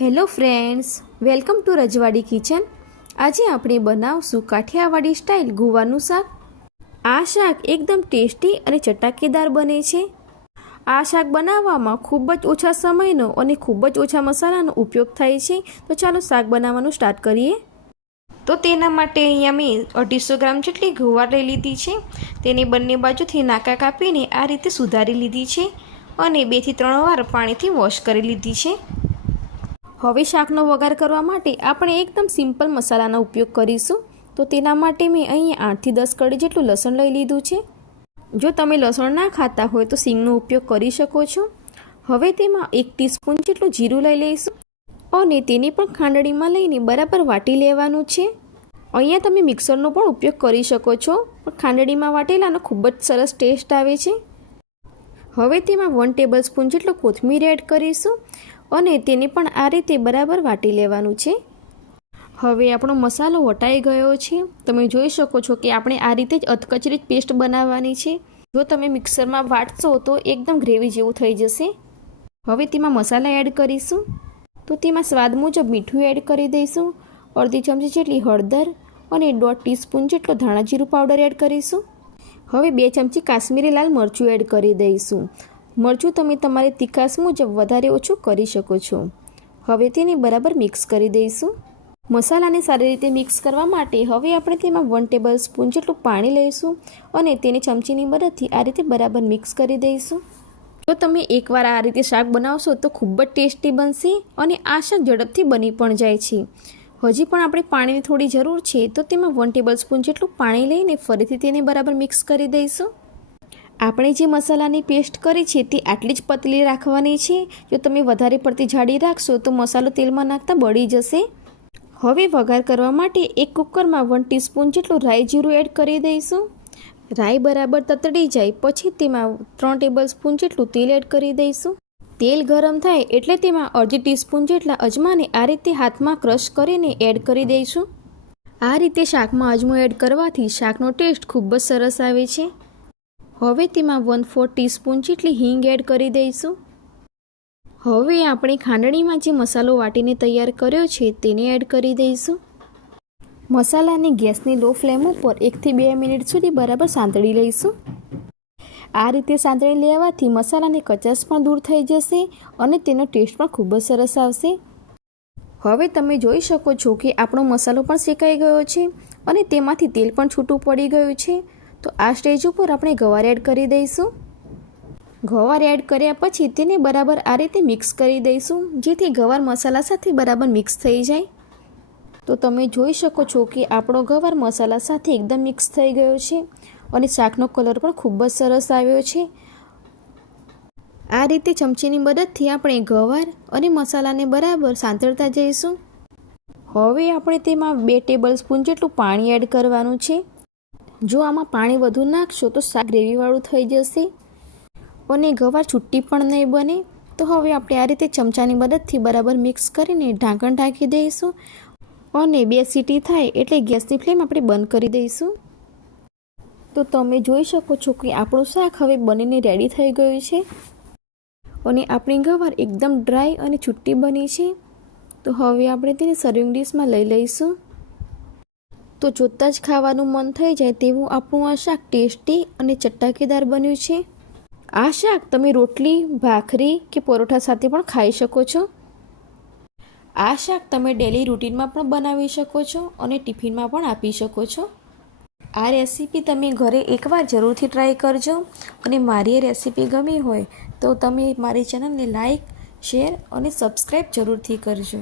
Hello friends, welcome to Rajwadi kitchen. આજે આપણે બનાવશું કાઠિયાવાડી સ્ટાઇલ ગુવાનું શાક. આ શાક એકદમ ટેસ્ટી અને ચટાકેદાર બને છે. આ શાક બનાવવામાં ખૂબ જ ઓછા સમયનો અને ખૂબ જ ઓછા મસાલાનો ઉપયોગ થાય છે. તો ચાલો શાક બનાવવાનું સ્ટાર્ટ કરીએ. તો તેના માટે અહીંયા મેં અઢીસો ગ્રામ જેટલી ગુવાર લઈ લીધી છે. તેને બંને બાજુથી નાકા કાપીને આ રીતે સુધારી લીધી છે અને બેથી ત્રણ વાર પાણીથી વોશ કરી લીધી છે. હવે શાકનો વઘાર કરવા માટે આપણે એકદમ સિમ્પલ મસાલાનો ઉપયોગ કરીશું. તો તેના માટે મેં અહીંયા આઠથી દસ કડી જેટલું લસણ લઈ લીધું છે. જો તમે લસણ ના ખાતા હોય તો સિંગનો ઉપયોગ કરી શકો છો. હવે તેમાં એક ટીસ્પૂન જેટલું જીરું લઈ લઈશું અને તેની પણ ખાંડણીમાં લઈને બરાબર વાટી લેવાનું છે. અહીંયા તમે મિક્સરનો પણ ઉપયોગ કરી શકો છો. પણ ખાંડણીમાં વાટેલાનો ખૂબ જ સરસ ટેસ્ટ આવે છે. હવે તેમાં વન ટેબલ સ્પૂન જેટલો કોથમીર એડ કરીશું અને તેને પણ આ રીતે બરાબર વાટી લેવાનું છે. હવે આપણો મસાલો વટાઈ ગયો છે. તમે જોઈ શકો છો કે આપણે આ રીતે જ અધકચરી પેસ્ટ બનાવવાની છે. જો તમે મિક્સરમાં વાટશો તો એકદમ ગ્રેવી જેવું થઈ જશે. હવે તેમાં મસાલા એડ કરીશું. તો તેમાં સ્વાદ મુજબ મીઠું એડ કરી દઈશું. અડધી ચમચી જેટલી હળદર અને દોઢ ટીસ્પૂન જેટલો ધાણા જીરું પાવડર એડ કરીશું. હવે બે ચમચી કાશ્મીરી લાલ મરચું એડ કરી દઈશું. મરચું તમે તમારી તીખાશ મુજબ વધારે ઓછું કરી શકો છો. હવે તેને બરાબર મિક્સ કરી દઈશું. મસાલાને સારી રીતે મિક્સ કરવા માટે હવે આપણે તેમાં વન ટેબલ સ્પૂન જેટલું પાણી લઈશું અને તેને ચમચીની મદદથી આ રીતે બરાબર મિક્સ કરી દઈશું. જો તમે એકવાર આ રીતે શાક બનાવશો તો ખૂબ જ ટેસ્ટી બનશે અને આ શાક ઝડપથી બની પણ જાય છે. હજી પણ આપણે પાણીની થોડી જરૂર છે, તો તેમાં વન ટેબલ સ્પૂન જેટલું પાણી લઈને ફરીથી તેને બરાબર મિક્સ કરી દઈશું. આપણે જે મસાલાની પેસ્ટ કરી છે, તે આટલી જ પતલી રાખવાની છે. જો તમે વધારે પડતી જાડી રાખશો, તો મસાલો તેલમાં નાખતા બળી જશે. હવે વઘાર કરવા માટે એક કુકરમાં વન ટીસ્પૂન જેટલું રાઈ જીરું એડ કરી દઈશું. રાઈ બરાબર તતડી જાય, પછી તેમાં ત્રણ ટેબલ સ્પૂન જેટલું તેલ એડ કરી દઈશું. તેલ ગરમ થાય એટલે તેમાં અડધી ટીસ્પૂન જેટલા અજમાને આ રીતે હાથમાં ક્રશ કરીને એડ કરી દઈશું. આ રીતે શાકમાં અજમો એડ કરવાથી શાકનો ટેસ્ટ ખૂબ જ સરસ આવે છે. હવે તેમાં વન ફોર ટીસ્પૂન જેટલી હિંગ એડ કરી દઈશું. હવે આપણે ખાંડણીમાં જે મસાલો વાટીને તૈયાર કર્યો છે તેને એડ કરી દઈશું. મસાલાને ગેસની લો ફ્લેમ ઉપર એકથી બે મિનિટ સુધી બરાબર સાંતળી લઈશું. આ રીતે સાંતળી લેવાથી મસાલાની કચાશ પણ દૂર થઈ જશે અને તેનો ટેસ્ટ પણ ખૂબ જ સરસ આવશે. હવે તમે જોઈ શકો છો કે આપણો મસાલો પણ શેકાઈ ગયો છે અને તેમાંથી તેલ પણ છૂટું પડી ગયું છે. તો આ સ્ટેજ ઉપર આપણે ગવાર એડ કરી દઈશું. ગવાર એડ કર્યા પછી તેને બરાબર આ રીતે મિક્સ કરી દઈશું, જેથી ગવાર મસાલા સાથે બરાબર મિક્સ થઈ જાય. તો તમે જોઈ શકો છો કે આપણો ગવાર મસાલા સાથે એકદમ મિક્સ થઈ ગયો છે. અને શાકનો કલર પણ ખૂબ જ સરસ આવ્યો છે. આ રીતે ચમચીની મદદથી આપણે ગવાર અને મસાલાને બરાબર સાંતળતા જઈશું. હવે આપણે તેમાં બે ટેબલ સ્પૂન જેટલું પાણી એડ કરવાનું છે. જો આમાં પાણી વધુ નાખશો તો શાક ગ્રેવીવાળું થઈ જશે. અને ગવાર છૂટી પણ નહીં બને. તો હવે આપણે આ રીતે ચમચાની મદદથી બરાબર મિક્સ કરીને ઢાંકણ ઢાંકી દઈશું. અને બે સીટી થાય એટલે ગેસની ફ્લેમ આપણે બંધ કરી દઈશું. તો તમે જોઈ શકો છો કે આપણું શાક હવે બનીને રેડી થઈ ગયું છે. અને આપણી ગવાર એકદમ ડ્રાય અને છૂટી બની છે. તો હવે આપણે તેને સર્વિંગ ડીશમાં લઈ લઈશું. તો જોતાં જ ખાવાનું મન થઈ જાય તેવું આપણું આ શાક ટેસ્ટી અને ચટાકેદાર બન્યું છે. આ શાક તમે રોટલી, ભાખરી કે પરોઠા સાથે પણ ખાઈ શકો છો. આ શાક તમે ડેલી રૂટીનમાં પણ બનાવી શકો છો અને ટિફિનમાં પણ આપી શકો છો. આ રેસીપી તમે ઘરે એકવાર જરૂરથી ટ્રાય કરજો અને મારી એ રેસીપી ગમી હોય તો તમે મારી ચેનલને લાઈક શેર અને સબસ્ક્રાઈબ જરૂરથી કરજો.